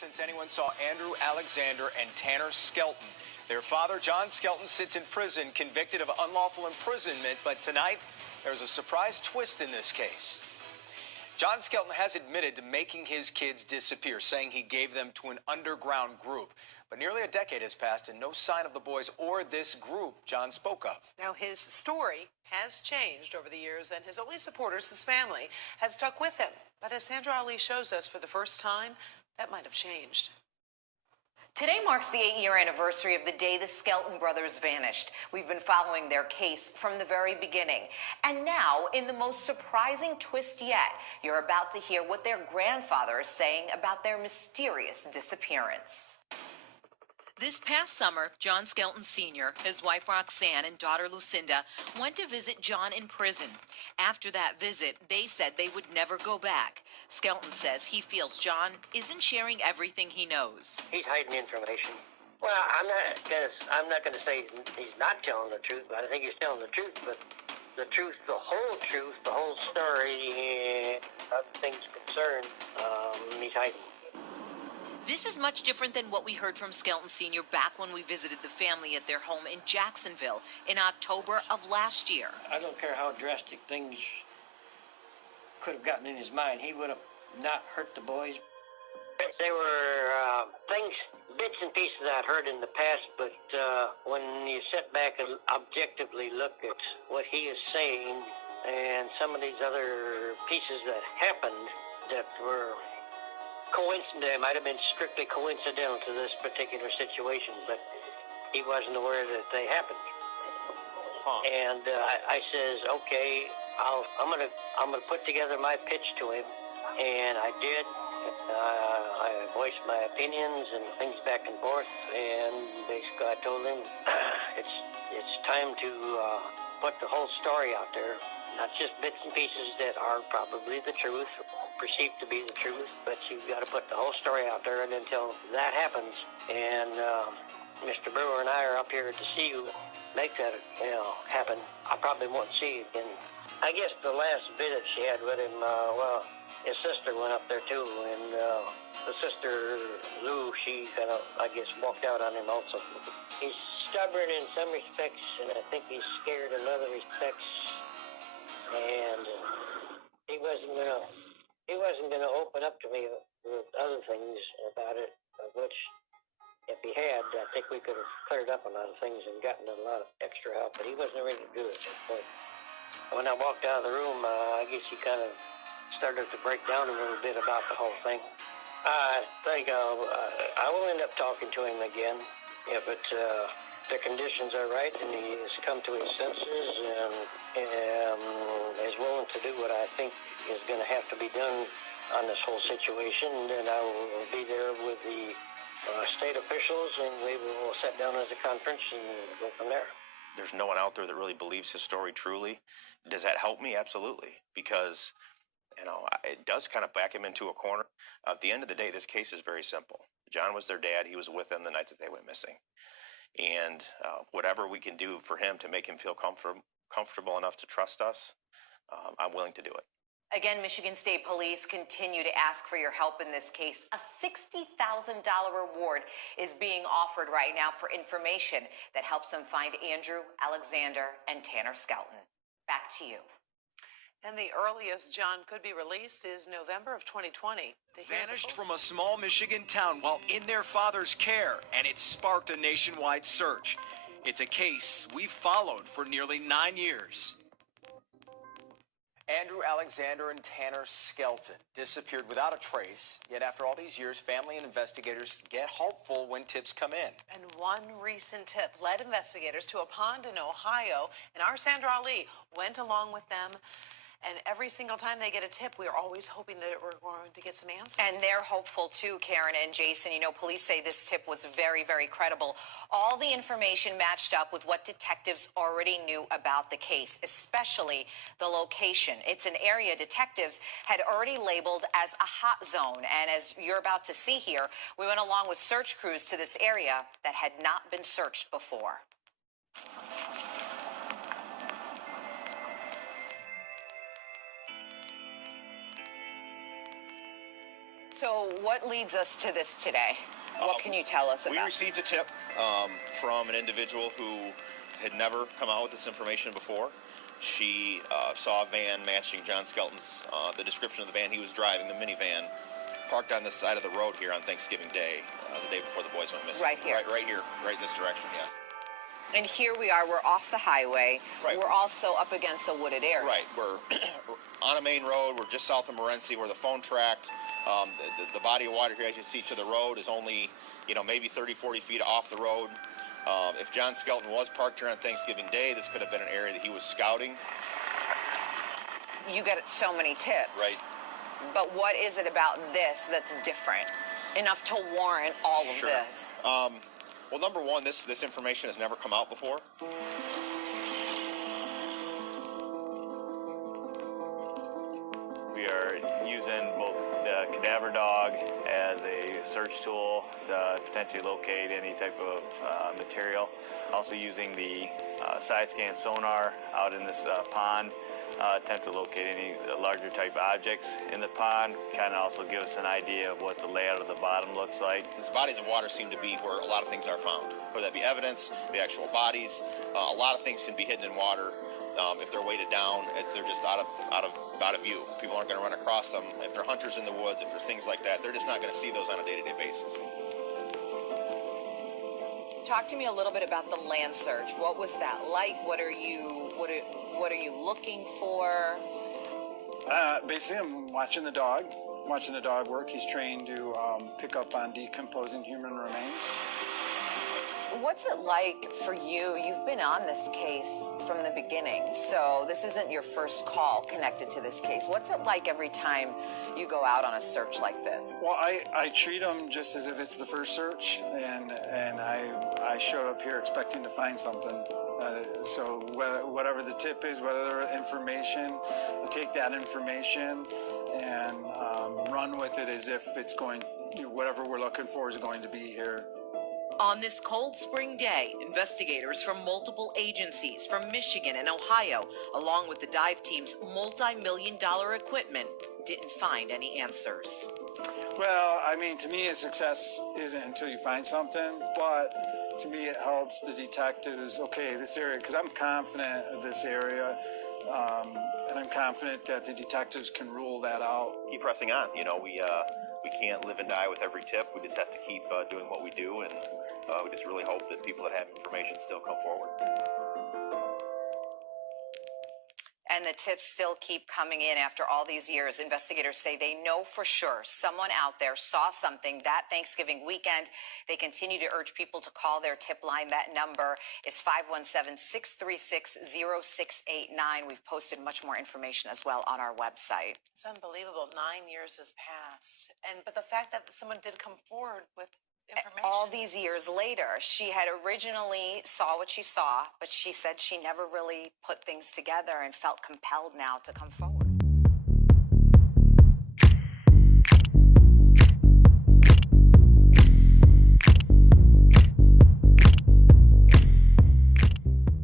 since anyone saw Andrew Alexander and Tanner Skelton. Their father, John Skelton, sits in prison convicted of unlawful imprisonment, but tonight there's a surprise twist in this case. John Skelton has admitted to making his kids disappear, saying he gave them to an underground group. But nearly a decade has passed and no sign of the boys or this group John spoke of. Now, his story has changed over the years, and his only supporters, his family, have stuck with him. But as Sandra Ali shows us for the first time, that might have changed. Today marks the 8-year anniversary of the day the Skelton brothers vanished. We've been following their case from the very beginning. And now, in the most surprising twist yet, you're about to hear what their grandfather is saying about their mysterious disappearance. This past summer, John Skelton Sr., his wife Roxanne, and daughter Lucinda went to visit John in prison. After that visit, they said they would never go back. Skelton says he feels John isn't sharing everything he knows. He's hiding information. Well, I'm not gonna say he's not telling the truth, but I think he's telling the truth. But the truth, the whole story, other things concerned, he's hiding. This is much different than what we heard from Skelton Sr. back when we visited the family at their home in Jacksonville in October of last year. I don't care how drastic things could have gotten in his mind. He would have not hurt the boys. They were things, bits and pieces I'd heard in the past, but when you sit back and objectively look at what he is saying and some of these other pieces that happened that were coincidental, it might have been strictly coincidental to this particular situation, but he wasn't aware that they happened. And I says, okay, I'm gonna put together my pitch to him, and I did. I voiced my opinions and things back and forth, and basically I told him it's time to put the whole story out there, not just bits and pieces that are probably the truth, perceived to be the truth, but you've got to put the whole story out there, and until that happens, and Mr. Brewer and I are up here to see you make that happen. I probably won't see you again. I guess the last visit she had with him, well, his sister went up there too, and the sister, Lou, she kind of, I guess, walked out on him also. He's stubborn in some respects, and I think he's scared in other respects, and he wasn't gonna open up to me with other things about it, of which, if he had, I think we could have cleared up a lot of things and gotten a lot of extra help, but he wasn't ready to do it at that point. When I walked out of the room, I guess he kind of started to break down a little bit about the whole thing. I think I will end up talking to him again, if the conditions are right and he has come to his senses and is willing to do what I think is going to have to be done on this whole situation. Then I will be there with the state officials, and we will sit down as a conference and go from there. There's no one out there that really believes his story truly. Does that help me? Absolutely, because it does kind of back him into a corner. At the end of the day, this case is very simple. John was their dad. He was with them the night that they went missing. And whatever we can do for him to make him feel comfortable enough to trust us, I'm willing to do it. Again, Michigan State Police continue to ask for your help in this case. A $60,000 reward is being offered right now for information that helps them find Andrew Alexander and Tanner Skelton. Back to you. And the earliest John could be released is November of 2020. Vanished from a small Michigan town while in their father's care, and it sparked a nationwide search. It's a case we've followed for nearly 9 years. Andrew Alexander and Tanner Skelton disappeared without a trace, yet after all these years, family and investigators get hopeful when tips come in. And one recent tip led investigators to a pond in Ohio, and our Sandra Ali went along with them. And every single time they get a tip, we're always hoping that we're going to get some answers. And they're hopeful too, Karen and Jason. You know, police say this tip was very, very credible. All the information matched up with what detectives already knew about the case, especially the location. It's an area detectives had already labeled as a hot zone. And as you're about to see here, we went along with search crews to this area that had not been searched before. So what leads us to this today? What can you tell us about? We received a tip from an individual who had never come out with this information before. She saw a van matching John Skelton's, the description of the van he was driving, the minivan, parked on the side of the road here on Thanksgiving Day, the day before the boys went missing. Right here. Right here, right in this direction, yeah. And here we are, we're off the highway. Right. We're also up against a wooded area. Right, we're on a main road, we're just south of Morenci, where the phone tracked. The body of water here, as you see to the road, is only, maybe 30, 40 feet off the road. If John Skelton was parked here on Thanksgiving Day, this could have been an area that he was scouting. You get so many tips. Right. But what is it about this that's different enough to warrant all of this? Well, number one, this information has never come out before. We are using both the cadaver dog as a search tool to potentially locate any type of material. Also using the side scan sonar out in this pond, attempt to locate any larger type objects in the pond, kind of also give us an idea of what the layout of the bottom looks like. These bodies of water seem to be where a lot of things are found, whether that be evidence, the actual bodies. A lot of things can be hidden in water. If they're weighted down, they're just out of view. People aren't going to run across them. If they're hunters in the woods, if they're things like that, they're just not going to see those on a day-to-day basis. Talk to me a little bit about the land search. What was that like? What are you looking for? Basically, I'm watching the dog work. He's trained to pick up on decomposing human remains. What's it like for you? You've been on this case from the beginning, so this isn't your first call connected to this case. What's it like every time you go out on a search like this? Well, I treat them just as if it's the first search, and I showed up here expecting to find something. So whatever the tip is, whether information, I take that information and run with it as if it's going, whatever we're looking for is going to be here. On this cold spring day, investigators from multiple agencies from Michigan and Ohio, along with the dive team's multi-million-dollar equipment, didn't find any answers. Well, I mean, to me, a success isn't until you find something, but to me, it helps the detectives, okay, this area, because I'm confident of this area, and I'm confident that the detectives can rule that out. Keep pressing on. We can't live and die with every tip. We just have to keep doing what we do, and we just really hope that people that have information still come forward. And the tips still keep coming in after all these years. Investigators say they know for sure someone out there saw something that Thanksgiving weekend. They continue to urge people to call their tip line. That number is 517-636-0689. We've posted much more information as well on our website. It's unbelievable. 9 years has passed. But the fact that someone did come forward with information. All these years later, she had originally saw what she saw, but she said she never really put things together and felt compelled now to come forward.